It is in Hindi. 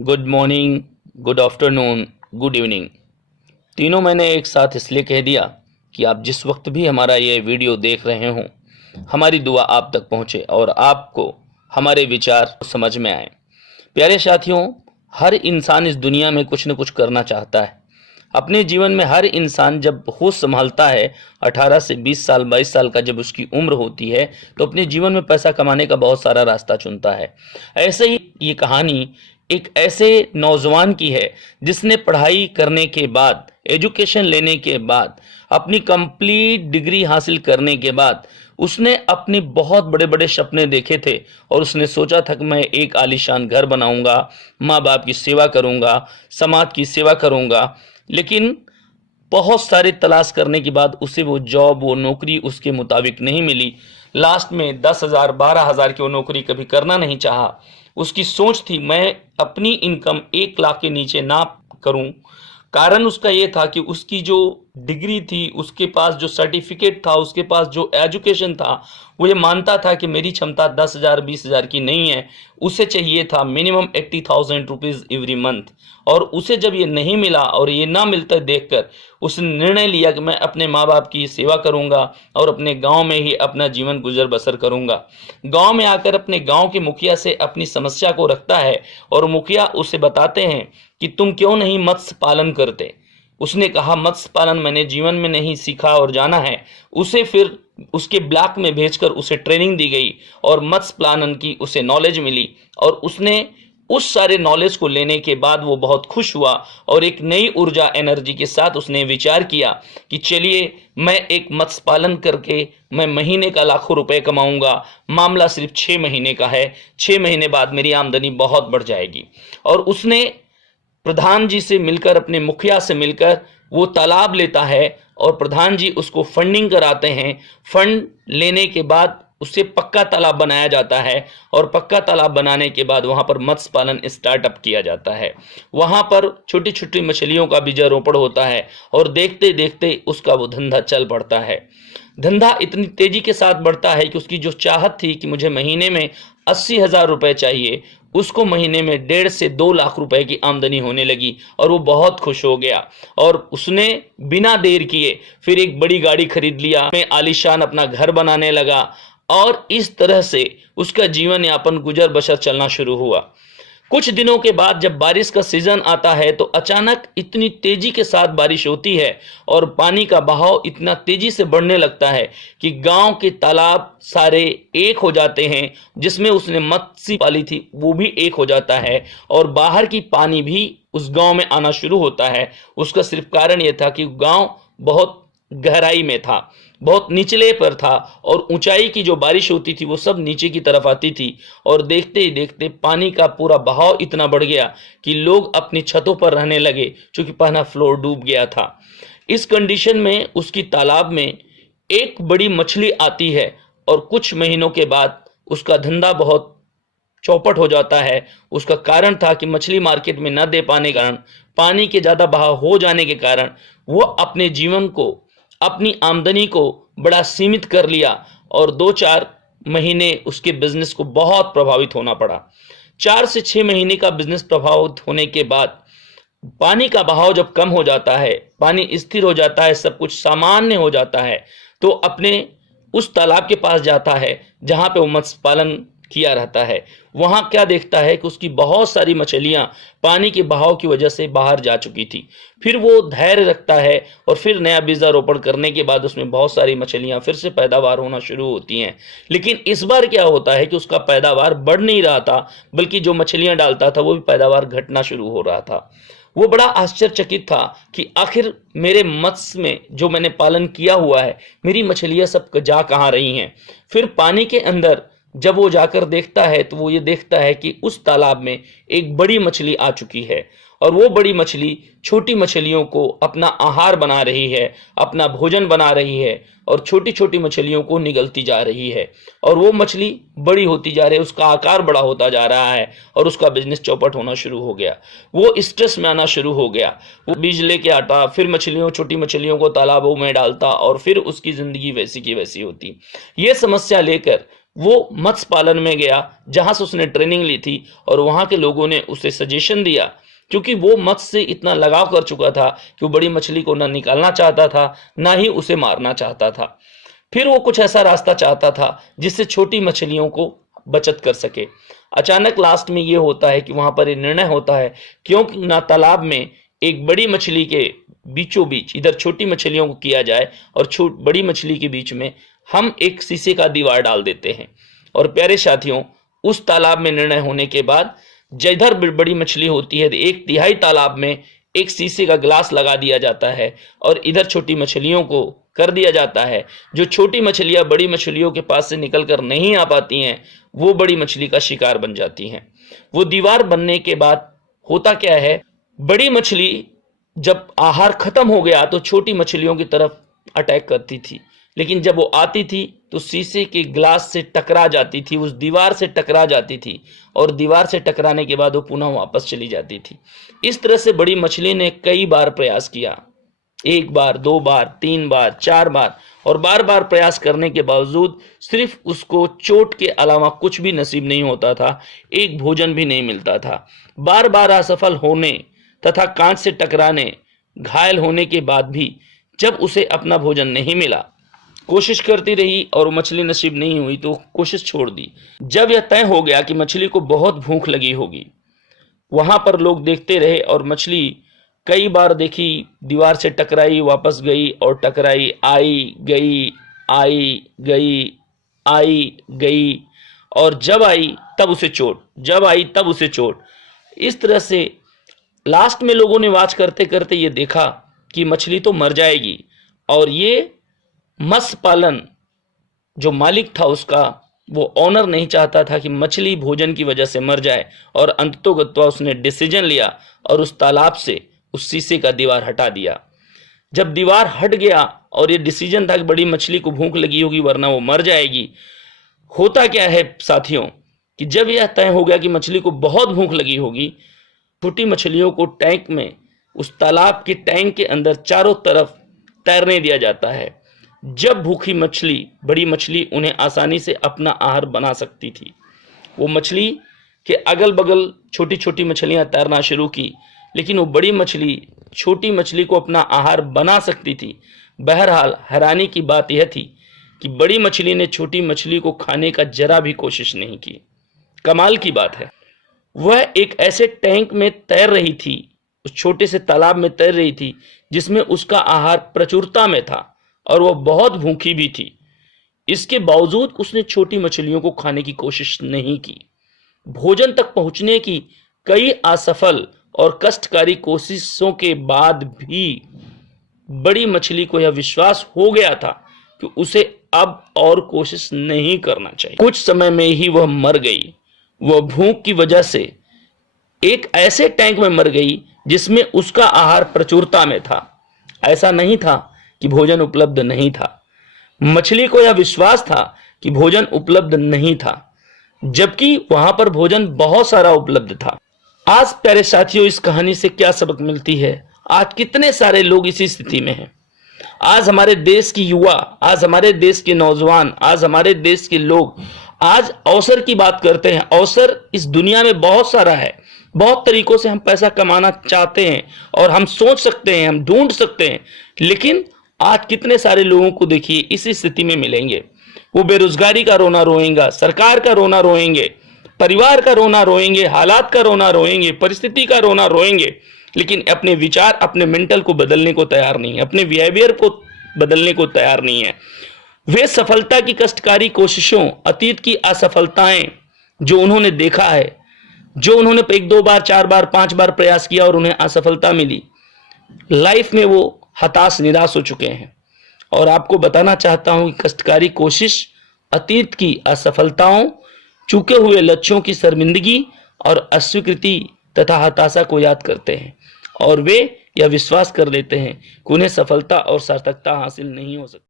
Good morning, good afternoon, good evening. तीनों मैंने एक साथ इसलिए कह दिया कि आप जिस वक्त भी हमारा ये वीडियो देख रहे हों, हमारी दुआ आप तक पहुंचे और आपको हमारे विचार समझ में आए। प्यारे साथियों, हर इंसान इस दुनिया में कुछ न कुछ करना चाहता है। अपने जीवन में हर इंसान जब होश संभालता है, 18 से 20 साल 22 साल का जब उसकी उम्र होती है, तो अपने जीवन में पैसा कमाने का बहुत सारा रास्ता चुनता है। ऐसे ही ये कहानी एक ऐसे नौजवान की है जिसने पढ़ाई करने के बाद, एजुकेशन लेने के बाद, अपनी कंप्लीट डिग्री हासिल करने के बाद उसने अपने बहुत बड़े बड़े सपने देखे थे और उसने सोचा था कि मैं एक आलीशान घर बनाऊंगा, माँ बाप की सेवा करूंगा, समाज की सेवा करूंगा। लेकिन बहुत सारे तलाश करने के बाद उसे वो जॉब, वो नौकरी उसके मुताबिक नहीं मिली। लास्ट में 10,000 12,000 की वो नौकरी कभी करना नहीं चाहा। उसकी सोच थी मैं अपनी इनकम 1 लाख के नीचे ना करूं। कारण उसका ये था कि उसकी जो डिग्री थी, उसके पास जो सर्टिफिकेट था, उसके पास जो एजुकेशन था, वो ये मानता था कि मेरी क्षमता 10,000 20,000 की नहीं है। उसे चाहिए था मिनिमम 80,000 रुपीज़ एवरी मंथ। और उसे जब ये नहीं मिला और ये ना मिलता देखकर उसने निर्णय लिया कि मैं अपने माँ बाप की सेवा करूंगा और अपने गांव में ही अपना जीवन गुजर बसर करूंगा। गांव में आकर अपने गांव के मुखिया से अपनी समस्या को रखता है और मुखिया उसे बताते हैं कि तुम क्यों नहीं मत्स्य पालन करते। उसने कहा मत्स्य पालन मैंने जीवन में नहीं सीखा और जाना है। उसे फिर उसके ब्लॉक में भेजकर उसे ट्रेनिंग दी गई और मत्स्य पालन की उसे नॉलेज मिली और उसने उस सारे नॉलेज को लेने के बाद वो बहुत खुश हुआ और एक नई ऊर्जा, एनर्जी के साथ उसने विचार किया कि चलिए मैं एक मत्स्य पालन करके मैं महीने का लाखों रुपए कमाऊंगा। मामला सिर्फ 6 महीने का है। 6 महीने बाद मेरी आमदनी बहुत बढ़ जाएगी। और उसने प्रधान जी से मिलकर, अपने मुखिया से मिलकर वो तालाब लेता है और प्रधान जी उसको फंडिंग कराते हैं। फंड लेने के बाद उससे पक्का तालाब बनाया जाता है और पक्का तालाब बनाने के बाद वहां पर मत्स्य पालन स्टार्टअप किया जाता है। वहां पर छोटी छोटी मछलियों का बीजारोपण होता है और देखते देखते उसका वो धंधा चल पड़ता है। धंधा इतनी तेजी के साथ बढ़ता है कि उसकी जो चाहत थी कि मुझे महीने में 80,000 रुपए चाहिए, उसको महीने में 1.5 से 2 लाख रुपए की आमदनी होने लगी और वो बहुत खुश हो गया। और उसने बिना देर किए फिर एक बड़ी गाड़ी खरीद लिया, में आलीशान अपना घर बनाने लगा और इस तरह से उसका जीवन यापन गुजर बसर चलना शुरू हुआ। कुछ दिनों के बाद जब बारिश का सीजन आता है तो अचानक इतनी तेजी के साथ बारिश होती है और पानी का बहाव इतना तेजी से बढ़ने लगता है कि गांव के तालाब सारे एक हो जाते हैं। जिसमें उसने मत्स्य पाली थी वो भी एक हो जाता है और बाहर की पानी भी उस गांव में आना शुरू होता है। उसका सिर्फ कारण यह था कि गांव बहुत गहराई में था, बहुत निचले पर था और ऊंचाई की जो बारिश होती थी वो सब नीचे की तरफ आती थी। और देखते ही देखते पानी का पूरा बहाव इतना बढ़ गया कि लोग अपनी छतों पर रहने लगे, क्योंकि पहला फ्लोर डूब गया था। इस कंडीशन में उसकी तालाब में एक बड़ी मछली आती है और कुछ महीनों के बाद उसका धंधा बहुत चौपट हो जाता है। उसका कारण था कि मछली मार्केट में न दे पाने के कारण, पानी के ज्यादा बहाव हो जाने के कारण वो अपने जीवन को, अपनी आमदनी को बड़ा सीमित कर लिया और 2-4 महीने उसके बिजनेस को बहुत प्रभावित होना पड़ा। 4 से 6 महीने का बिजनेस प्रभावित होने के बाद पानी का बहाव जब कम हो जाता है, पानी स्थिर हो जाता है, सब कुछ सामान्य हो जाता है, तो अपने उस तालाब के पास जाता है जहां पे वो मत्स्य पालन किया रहता है। वहां क्या देखता है कि उसकी बहुत सारी मछलियां पानी के बहाव की वजह से बाहर जा चुकी थी। फिर वो धैर्य रखता है और फिर नया बीजारोपण करने के बाद उसमें बहुत सारी मछलियां फिर से पैदावार होना शुरू होती हैं। लेकिन इस बार क्या होता है कि उसका पैदावार बढ़ नहीं रहा था, बल्कि जो मछलियां डालता था वो भी पैदावार घटना शुरू हो रहा था। वो बड़ा आश्चर्यचकित था कि आखिर मेरे मत्स्य में जो मैंने पालन किया हुआ है, मेरी मछलियां सब जा कहाँ रही हैं। फिर पानी के अंदर जब वो जाकर देखता है तो वो ये देखता है कि उस तालाब में एक बड़ी मछली आ चुकी है और वो बड़ी मछली छोटी मछलियों को अपना आहार बना रही है, अपना भोजन बना रही है और छोटी छोटी मछलियों को निगलती जा रही है। और वो मछली बड़ी होती जा रही है, उसका आकार बड़ा होता जा रहा है और उसका बिजनेस चौपट होना शुरू हो गया। वो स्ट्रेस में आना शुरू हो गया। वो बीज लेके आता, फिर मछलियों, छोटी मछलियों को तालाबों में डालता और फिर उसकी जिंदगी वैसी की वैसी होती। ये समस्या लेकर वो मत्स्य पालन में गया जहां से उसने ट्रेनिंग ली थी, और वहां के लोगों ने उसे सजेशन दिया, क्योंकि वो मत्स्य से इतना लगाव कर चुका था कि वो बड़ी मछली को ना निकालना चाहता था, ना ही उसे मारना चाहता था। फिर वो कुछ ऐसा रास्ता चाहता था जिससे छोटी मछलियों को बचत कर सके। अचानक लास्ट में ये होता है कि वहां पर ये निर्णय होता है, क्योंकि ना तालाब में एक बड़ी मछली के बीचों बीच इधर छोटी मछलियों को किया जाए, और बड़ी मछली के बीच में हम एक शीशे का दीवार डाल देते हैं। और प्यारे साथियों, उस तालाब में निर्णय होने के बाद जिधर बड़ी मछली होती है, 1/3 तालाब में एक शीशे का ग्लास लगा दिया जाता है, और इधर छोटी मछलियों को कर दिया जाता है। जो छोटी मछलियां बड़ी मछलियों के पास से निकल कर नहीं आ पाती हैं, वो बड़ी मछली का शिकार बन जाती हैं। वो दीवार बनने के बाद होता क्या है, बड़ी मछली जब आहार खत्म हो गया तो छोटी मछलियों की तरफ अटैक करती थी, लेकिन जब वो आती थी तो शीशे के ग्लास से टकरा जाती थी, उस दीवार से टकरा जाती थी, और दीवार से टकराने के बाद वो पुनः वापस चली जाती थी। इस तरह से बड़ी मछली ने कई बार प्रयास किया, 1 बार, 2 बार, 3 बार, 4 बार, और बार बार प्रयास करने के बावजूद सिर्फ उसको चोट के अलावा कुछ भी नसीब नहीं होता था, एक भोजन भी नहीं मिलता था। बार बार असफल होने तथा कांच से टकराने, घायल होने के बाद भी जब उसे अपना भोजन नहीं मिला, कोशिश करती रही और मछली नसीब नहीं हुई तो कोशिश छोड़ दी। जब यह तय हो गया कि मछली को बहुत भूख लगी होगी, वहां पर लोग देखते रहे, और मछली कई बार देखी, दीवार से टकराई, वापस गई और टकराई, आई गई, आई गई, आई गई, और जब आई तब उसे चोट, जब आई तब उसे चोट। इस तरह से लास्ट में लोगों ने वाच करते करते ये देखा कि मछली तो मर जाएगी, और ये मत्स्य पालन जो मालिक था उसका, वो ऑनर नहीं चाहता था कि मछली भोजन की वजह से मर जाए, और अंततोगत्वा उसने डिसीजन लिया और उस तालाब से उस शीशे का दीवार हटा दिया। जब दीवार हट गया और ये डिसीजन था कि बड़ी मछली को भूख लगी होगी वरना वो मर जाएगी, होता क्या है साथियों कि जब यह तय हो गया कि मछली को बहुत भूख लगी होगी, छोटी मछलियों को टैंक में, उस तालाब के टैंक के अंदर चारों तरफ तैरने दिया जाता है। जब भूखी मछली, बड़ी मछली उन्हें आसानी से अपना आहार बना सकती थी। वो मछली के अगल बगल छोटी छोटी मछलियां तैरना शुरू की, लेकिन वो बड़ी मछली छोटी मछली को अपना आहार बना सकती थी। बहरहाल हैरानी की बात यह थी कि बड़ी मछली ने छोटी मछली को खाने का जरा भी कोशिश नहीं की। कमाल की बात है, वह एक ऐसे टैंक में तैर रही थी, उस छोटे से तालाब में तैर रही थी जिसमें उसका आहार प्रचुरता में था, और वह बहुत भूखी भी थी। इसके बावजूद उसने छोटी मछलियों को खाने की कोशिश नहीं की। भोजन तक पहुंचने की कई असफल और कष्टकारी कोशिशों के बाद भी बड़ी मछली को यह विश्वास हो गया था कि उसे अब और कोशिश नहीं करना चाहिए। कुछ समय में ही वह मर गई। वह भूख की वजह से एक ऐसे टैंक में मर गई जिसमें उसका आहार प्रचुरता में था। ऐसा नहीं था कि भोजन उपलब्ध नहीं था। मछली को यह विश्वास था कि भोजन उपलब्ध नहीं था, जबकि वहां पर भोजन बहुत सारा उपलब्ध था। आज प्यारे साथियों, इस कहानी से क्या सबक मिलती है? आज कितने सारे लोग इसी स्थिति में हैं। आज हमारे देश की युवा, आज हमारे देश के नौजवान, आज हमारे देश के लोग आज अवसर की बात करते हैं। अवसर इस दुनिया में बहुत सारा है, बहुत तरीकों से हम पैसा कमाना चाहते हैं और हम सोच सकते हैं, हम ढूंढ सकते हैं, लेकिन आज कितने सारे लोगों को देखिए इसी स्थिति में मिलेंगे। वो बेरोजगारी का रोना रोएंगे, सरकार का रोना रोएंगे, परिवार का रोना रोएंगे, हालात का रोना रोएंगे, परिस्थिति का रोना रोएंगे, लेकिन अपने विचार, अपने मेंटल को बदलने को तैयार नहीं है, अपने बिहेवियर को बदलने को तैयार नहीं है। वे सफलता की कष्टकारी कोशिशों, अतीत की असफलताएं जो उन्होंने देखा है, जो उन्होंने 1, 2 बार, 4 बार, 5 बार प्रयास किया और उन्हें असफलता मिली, लाइफ में वो हताश, निराश हो चुके हैं। और आपको बताना चाहता हूं कि कष्टकारी कोशिश, अतीत की असफलताओं, चूके हुए लक्ष्यों की शर्मिंदगी और अस्वीकृति तथा हताशा को याद करते हैं, और वे यह विश्वास कर लेते हैं कि उन्हें सफलता और सार्थकता हासिल नहीं हो सकती।